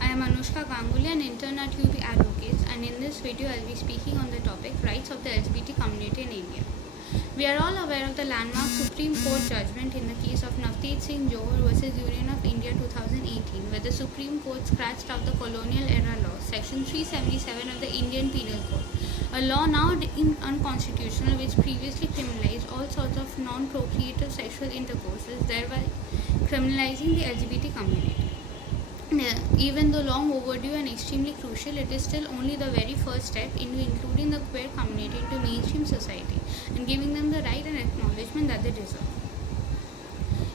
I am Anushka Ganguly, an intern at UB Advocates, and in this video I will be speaking on the topic Rights of the LGBT community in India. We are all aware of the landmark Supreme Court judgment in the case of Navteej Singh Johar vs Union of India 2018, where the Supreme Court scratched out the colonial era law, section 377 of the Indian Penal Code, a law now deemed unconstitutional which previously criminalized all sorts of non-procreative sexual intercourses, thereby criminalizing the LGBT community. Even though long overdue and extremely crucial, it is still only the very first step into including the queer community into mainstream society and giving them the right and acknowledgement that they deserve.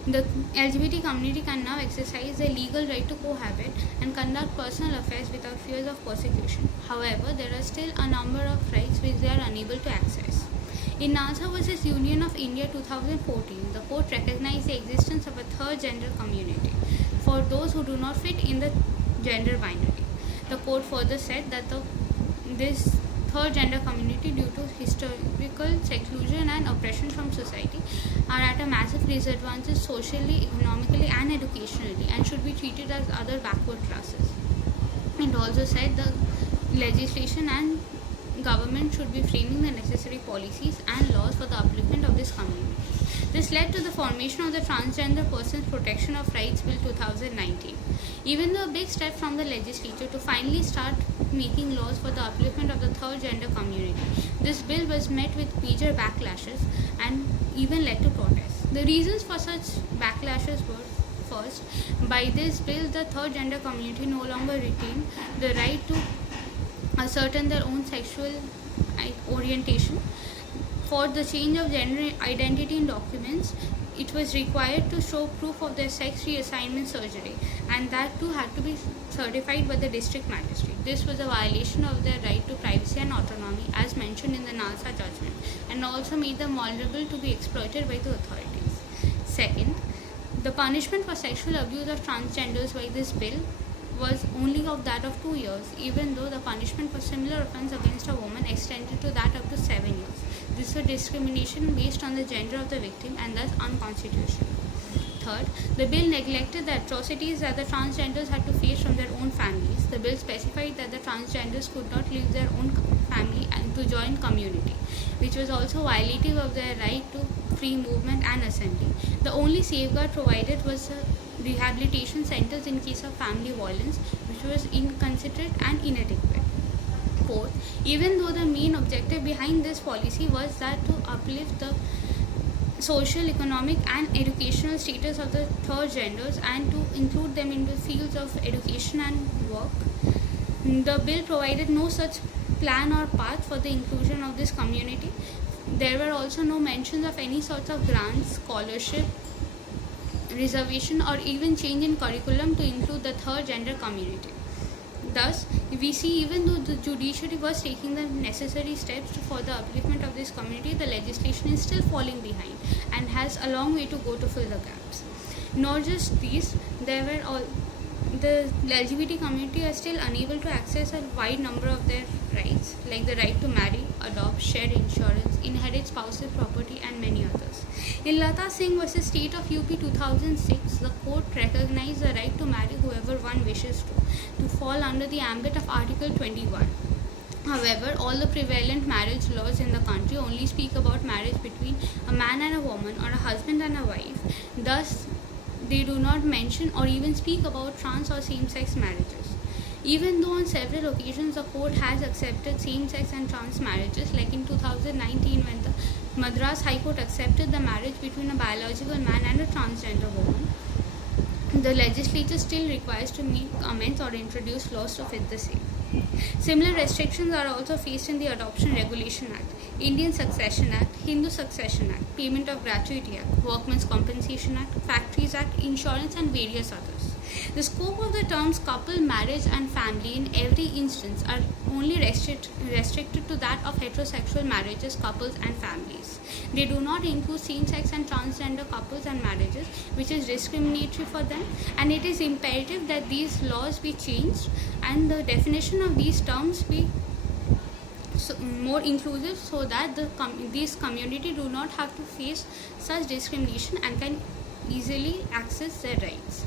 The LGBT community can now exercise their legal right to cohabit and conduct personal affairs without fears of persecution. However, there are still a number of rights which they are unable to access. In Nalsa vs Union of India 2014, the court recognized the existence of a third gender community for those who do not fit in the gender binary. The court further said that this third gender community, due to historical seclusion and oppression from society, are at a massive disadvantage socially, economically and educationally and should be treated as other backward classes. It also said the legislation and government should be framing the necessary policies and laws for the upliftment of this community. This led to the formation of the Transgender Persons Protection of Rights Bill 2019. Even though a big step from the legislature to finally start making laws for the upliftment of the third gender community, this bill was met with major backlashes and even led to protests. The reasons for such backlashes were: first, by this bill, the third gender community no longer retained the right to ascertain their own sexual orientation. For the change of gender identity in documents, it was required to show proof of their sex reassignment surgery, and that too had to be certified by the district magistrate. This was a violation of their right to privacy and autonomy as mentioned in the Nalsa judgment, and also made them vulnerable to be exploited by the authorities. Second, the punishment for sexual abuse of transgenders by this bill was only of that of 2 years, even though the punishment for similar offence against a woman extended to that up to 7 years. This was discrimination based on the gender of the victim and thus unconstitutional. Third, the bill neglected the atrocities that the transgenders had to face from their own families. The bill specified that the transgenders could not leave their own family and to join community, which was also violative of their right to free movement and assembly. The only safeguard provided was rehabilitation centers in case of family violence, which was inconsiderate and inadequate. Fourth, even though the main objective behind this policy was that to uplift the social, economic and educational status of the third genders and to include them into fields of education and work, the bill provided no such plan or path for the inclusion of this community. There were also no mentions of any sorts of grants, scholarship, reservation or even change in curriculum to include the third gender community. Thus, we see even though the judiciary was taking the necessary steps for the upliftment of this community, the legislation is still falling behind and has a long way to go to fill the gaps. Not just these, the LGBT community are still unable to access a wide number of their rights, like the right to marry, adopt, share insurance, inherit spousal property, and many others. In Lata Singh vs State of UP 2006, the court recognized the right to marry whoever one wishes to fall under the ambit of Article 21. However, all the prevalent marriage laws in the country only speak about marriage between a man and a woman or a husband and a wife. Thus, they do not mention or even speak about trans or same-sex marriages. Even though on several occasions the court has accepted same-sex and trans marriages, like in 2019 when the Madras High Court accepted the marriage between a biological man and a transgender woman, the legislature still requires to make amends or introduce laws to fit the same. Similar restrictions are also faced in the Adoption Regulation Act, Indian Succession Act, Hindu Succession Act, Payment of Gratuity Act, Workmen's Compensation Act, Factories Act, Insurance and various others. The scope of the terms couple, marriage and family in every instance are only restricted to that of heterosexual marriages, couples and families. They do not include same-sex and transgender couples and marriages, which is discriminatory for them, and it is imperative that these laws be changed and the definition of these terms be more inclusive so that these community do not have to face such discrimination and can easily access their rights.